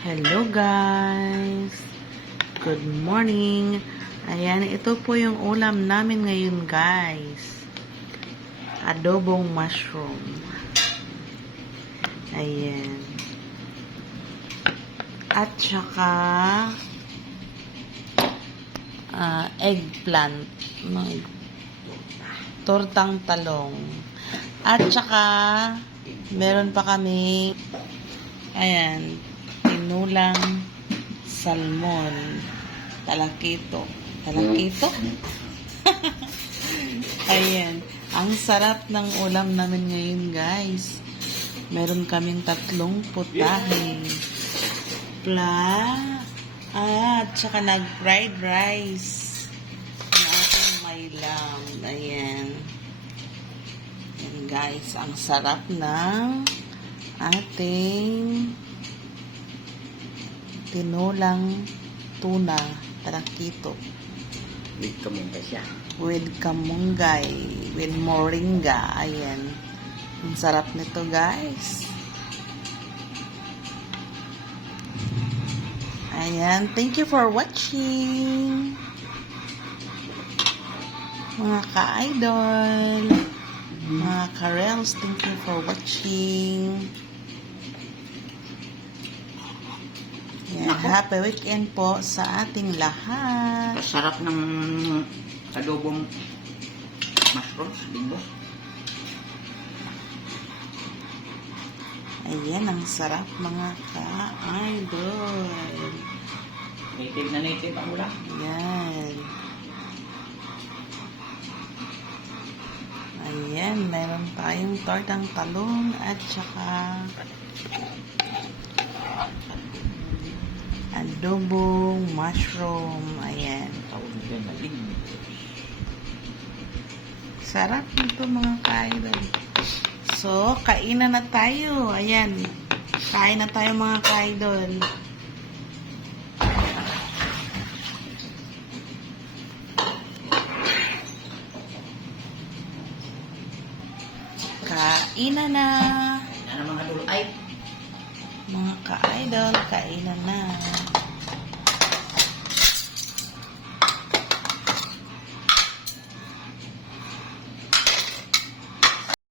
Hello guys! Good morning! Ayan, ito po yung ulam namin ngayon guys. Adobong mushroom. Ayan. At saka eggplant. Tortang talong. At saka meron pa kami ayan, tinulang salmon. Talakito. Ayan. Ang sarap ng ulam namin ngayon, guys. Meron kaming 3 putahe. At saka nag-fried rice. Ang ating may lamb. Ayan. Ayan, guys. Ang sarap ng ating tinulang tuna, talakito. With kamunggay siya. With kamunggay, with moringa. Ayan. Ang sarap nito, guys. Ayan. Thank you for watching. Mga ka-idol. Mga ka-rels, thank you for watching. Ayan. Happy weekend po sa ating lahat. Sarap ng adobong mushrooms, bingo. Ayan, ang sarap mga ka-idol. Native na native ang ulam. Ayan. Ayan, meron tayong tortang talong at saka adobong mushroom. Ayan. Sarap nito mga ka-idol. So, kainan na tayo. Ayan. Kain na tayo mga ka-idol. Kainan na. Yan ang mga dulo. Ay, Mga ka-idol, kainan na.